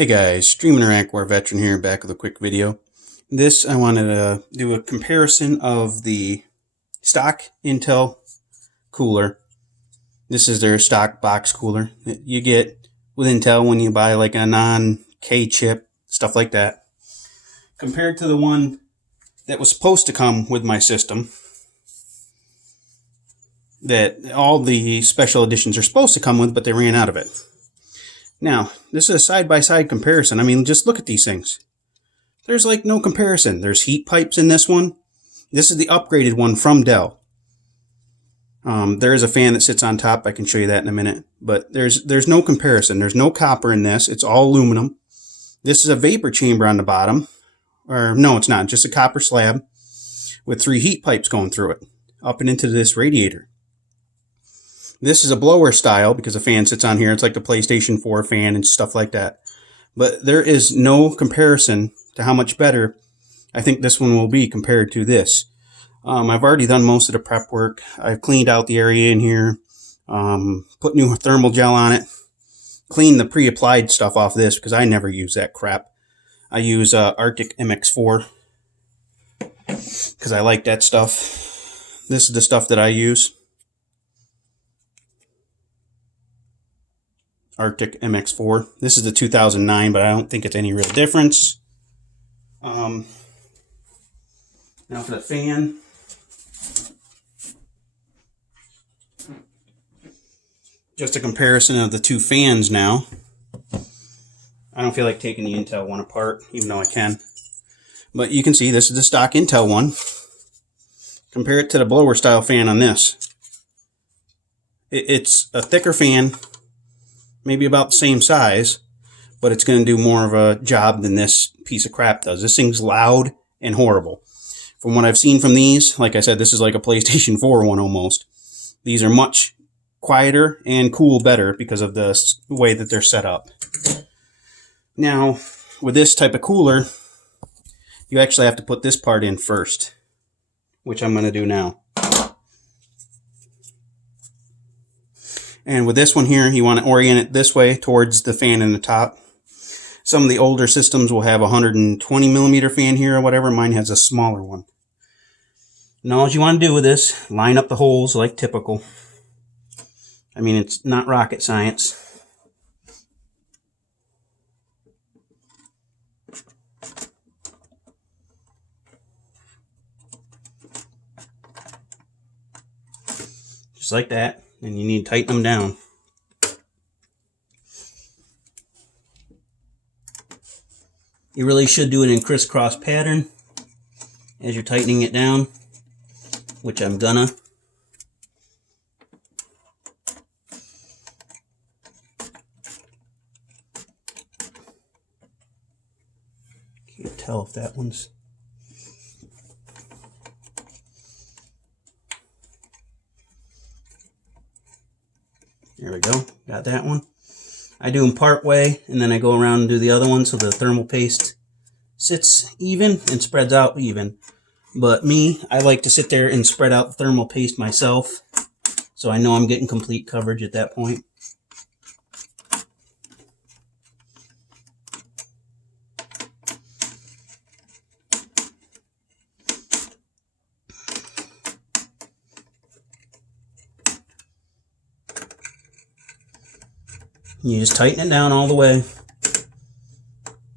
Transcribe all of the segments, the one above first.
Hey guys, Stream Interact War Veteran here, back with a quick video. This, I wanted to do a comparison of the stock Intel cooler. This is their stock box cooler that you get with Intel when you buy like a non-K chip, stuff like that, compared to the one that was supposed to come with my system, that all the special editions are supposed to come with, but they ran out of it. Now, this is a side-by-side comparison. I mean, just look at these things. There's like no comparison. There's heat pipes in this one. This is the upgraded one from Dell. There is a fan that sits on top. I can show you that in a minute. But there's no comparison. There's no copper in this. It's all aluminum. This is a vapor chamber on the bottom. Or no, it's not. Just a copper slab with 3 heat pipes going through it up and into this radiator. This is a blower style because a fan sits on here. It's like the PlayStation 4 fan and stuff like that. But there is no comparison to how much better I think this one will be compared to this. I've already done most of the prep work. I've cleaned out the area in here, put new thermal gel on it, cleaned the pre-applied stuff off this because I never use that crap. I use Arctic MX4 because I like that stuff. This is the stuff that I use. Arctic MX4. This is the 2009, but I don't think it's any real difference. Now for the fan. Just a comparison of the two fans now. I don't feel like taking the Intel one apart, even though I can. But you can see this is the stock Intel one. Compare it to the blower style fan on this. It's a thicker fan, maybe about the same size, but it's going to do more of a job than this piece of crap does. This thing's loud and horrible. From what I've seen from these, like I said, this is like a PlayStation 4 one almost. These are much quieter and cool better because of the way that they're set up. Now, with this type of cooler, you actually have to put this part in first, which I'm going to do now. And with this one here, you want to orient it this way towards the fan in the top. Some of the older systems will have a 120 millimeter fan here or whatever. Mine has a smaller one. And all you want to do with this, line up the holes like typical. I mean, it's not rocket science. Just like that. And you need to tighten them down. You really should do it in crisscross pattern as you're tightening it down, which I'm gonna. Can't tell if that one's... There we go, got that one. I do them part way, and then I go around and do the other one so the thermal paste sits even and spreads out even. But me, I like to sit there and spread out the thermal paste myself, so I know I'm getting complete coverage at that point. You just tighten it down all the way.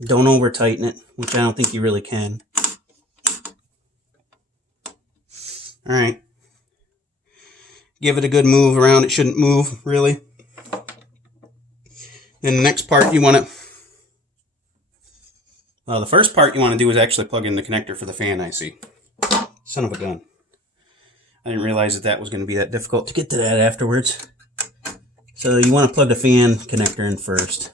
Don't over tighten it, which I don't think you really can. Alright. Give it a good move around. It shouldn't move, really. Then the next part you want to... Well, the first part you want to do is actually plug in the connector for the fan IC. Son of a gun. I didn't realize that that was going to be that difficult to get to that afterwards. So you want to plug the fan connector in first.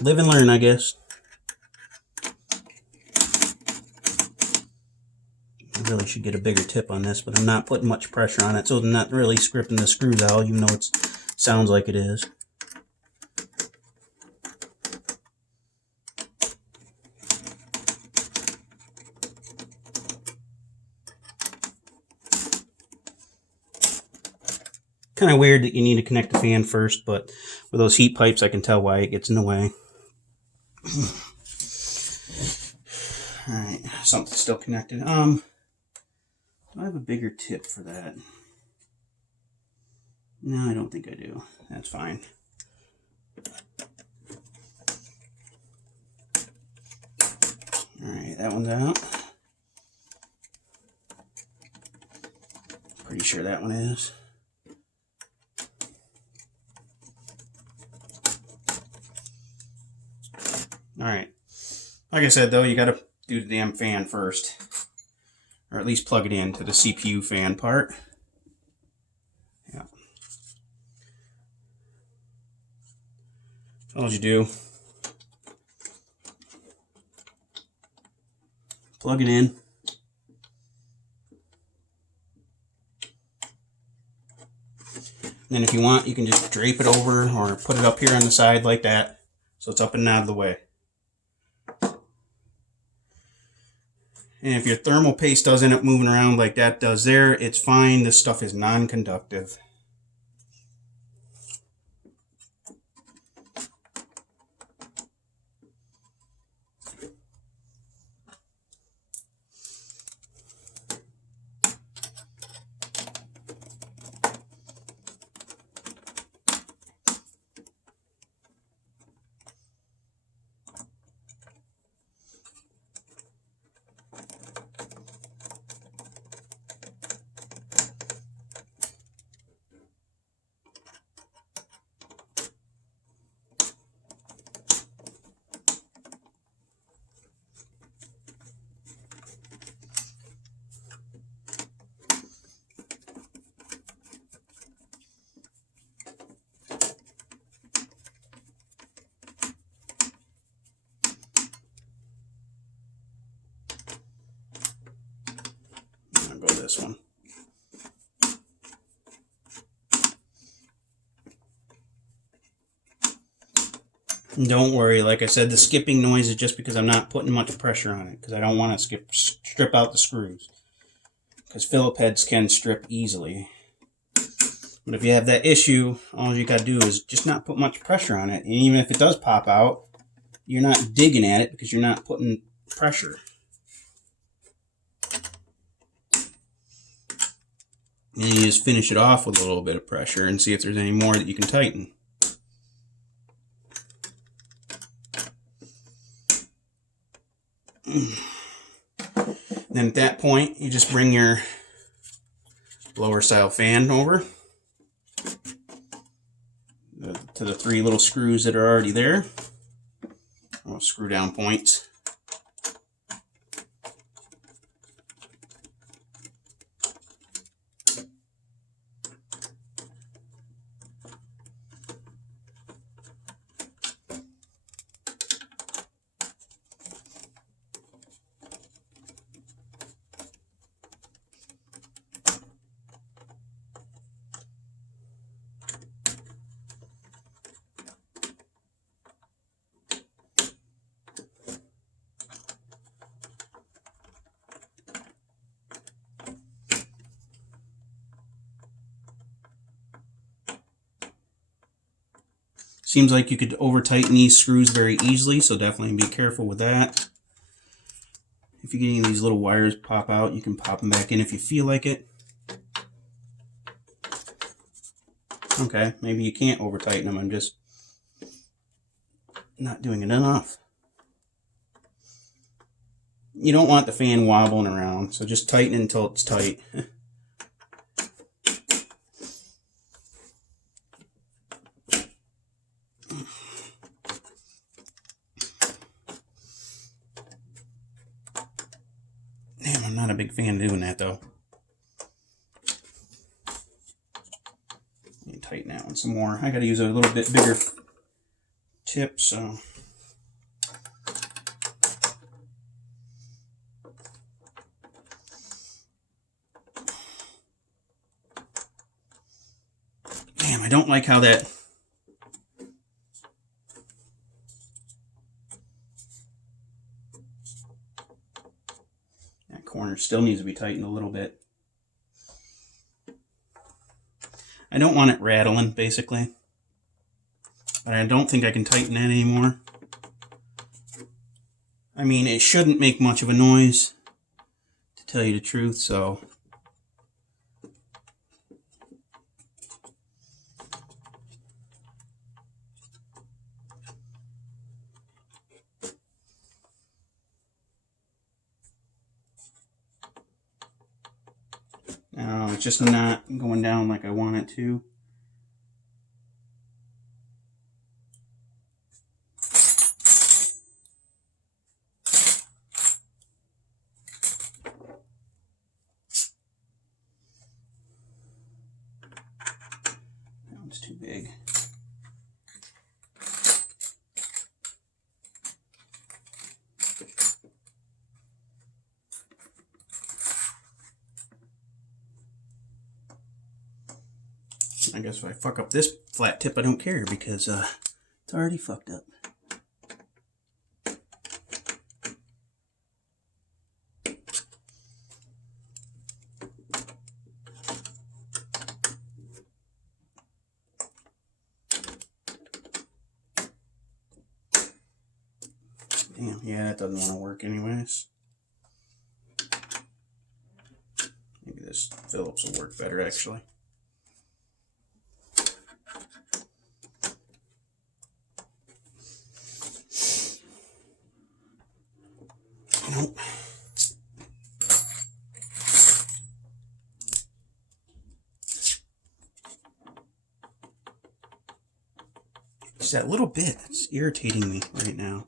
Live and learn, I guess. I really should get a bigger tip on this, but I'm not putting much pressure on it, so I'm not really scripting the screws out, even though it sounds like it is. kind of weird that you need to connect the fan first, but with those heat pipes, I can tell why it gets in the way. Alright, something's still connected. Do I have a bigger tip for that? No, I don't think I do. That's fine. Alright, that one's out. Pretty sure that one is. Alright. Like I said though, you gotta do the damn fan first. Or at least plug it into the CPU fan part. Yeah. All you do, plug it in. And then if you want, you can just drape it over or put it up here on the side like that, so it's up and out of the way. And if your thermal paste does end up moving around like that does there, it's fine. This stuff is non-conductive. I'll go this one. And don't worry, like I said, the skipping noise is just because I'm not putting much pressure on it, because I don't want to strip out the screws. Because Phillip heads can strip easily. But if you have that issue, all you got to do is just not put much pressure on it. And even if it does pop out, you're not digging at it because you're not putting pressure. And you just finish it off with a little bit of pressure and see if there's any more that you can tighten. Then at that point, you just bring your blower style fan over to the 3 little screws that are already there. Or screw down points. Seems like you could over tighten these screws very easily, so definitely be careful with that. If you get any of these little wires pop out, you can pop them back in if you feel like it. Okay, maybe you can't over tighten them. I'm just not doing it enough. You don't want the fan wobbling around, so just tighten it until it's tight. Damn, I'm not a big fan of doing that though. Let me tighten that one some more. I gotta use a little bit bigger tip, so. Damn, I don't like how that corner still needs to be tightened a little bit. I don't want it rattling, basically. But I don't think I can tighten that anymore. I mean, it shouldn't make much of a noise, to tell you the truth, so... No, it's just not going down like I want it to. That one's too big. I guess if I fuck up this flat tip, I don't care because it's already fucked up. Damn, yeah, that doesn't want to work anyways. Maybe this Phillips will work better actually. Nope. Just that little bit that's irritating me right now.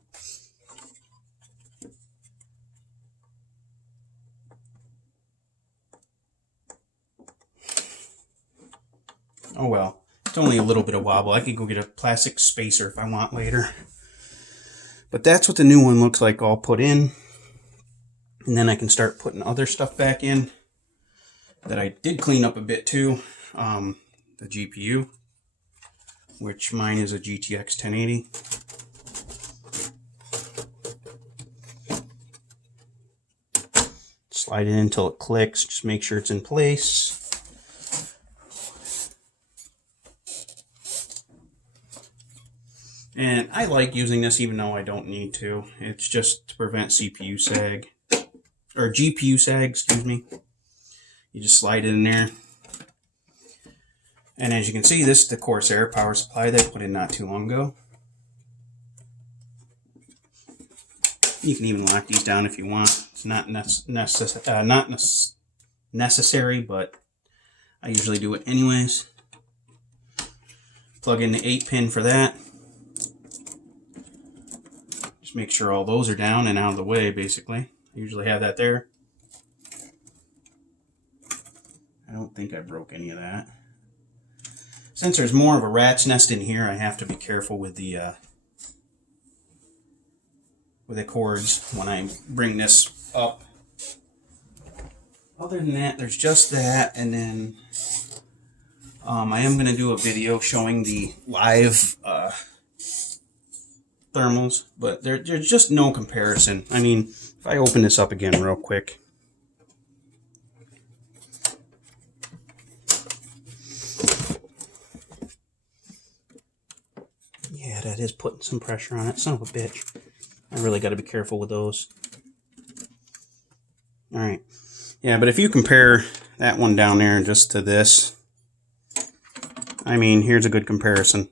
Oh well, it's only a little bit of wobble. I could go get a plastic spacer if I want later. But that's what the new one looks like all put in. And then I can start putting other stuff back in that I did clean up a bit too. The GPU, which mine is a GTX 1080. Slide it in until it clicks. Just make sure it's in place. And I like using this even though I don't need to. It's just to prevent CPU sag. Or GPU sag, excuse me. You just slide it in there. And as you can see, this is the Corsair power supply they put in not too long ago. You can even lock these down if you want. It's not necessary, but I usually do it anyways. Plug in the 8-pin for that. Just make sure all those are down and out of the way, basically. I usually have that there. I don't think I broke any of that. Since there's more of a rat's nest in here, I have to be careful with the cords when I bring this up. Other than that, there's just that, and then I am going to do a video showing the live thermals, but there's just no comparison. I mean, if I open this up again real quick. Yeah, that is putting some pressure on it. Son of a bitch. I really got to be careful with those. Alright. Yeah, but if you compare that one down there just to this, I mean, here's a good comparison.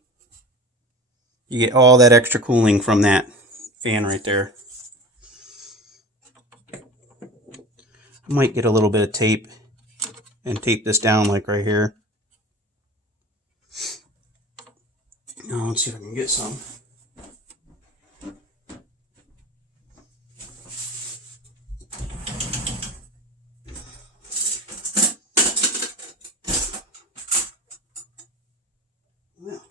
You get all that extra cooling from that fan right there. I might get a little bit of tape and tape this down like right here. Now let's see if I can get some. Well,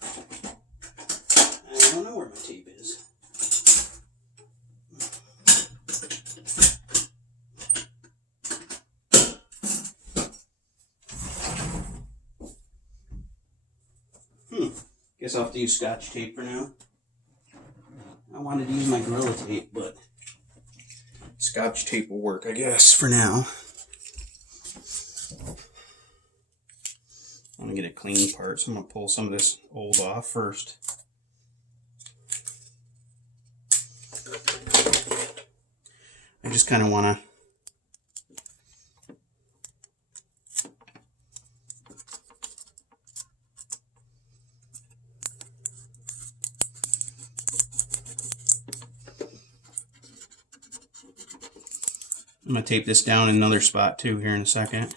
I don't know where my tape is. Guess I'll have to use Scotch tape for now. I wanted to use my Gorilla Tape, but Scotch tape will work, I guess, for now. I'm going to get a clean part, so I'm going to pull some of this old off first. I just kind of want to I'm going to tape this down in another spot too here in a second,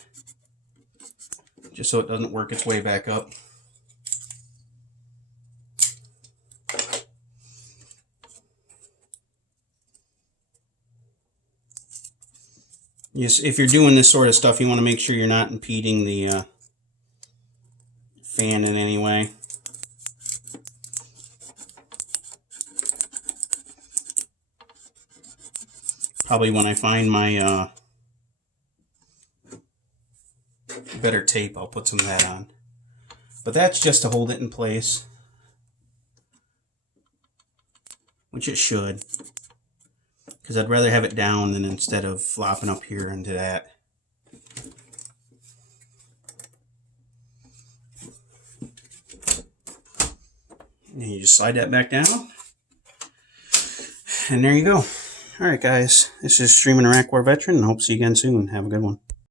just so it doesn't work its way back up. Yes, if you're doing this sort of stuff, you want to make sure you're not impeding the fan in any way. Probably when I find my better tape, I'll put some of that on. But that's just to hold it in place, which it should, because I'd rather have it down than instead of flopping up here into that. And you just slide that back down, and there you go. Alright guys, this is Streaming Iraq War Veteran, and I hope to see you again soon. Have a good one.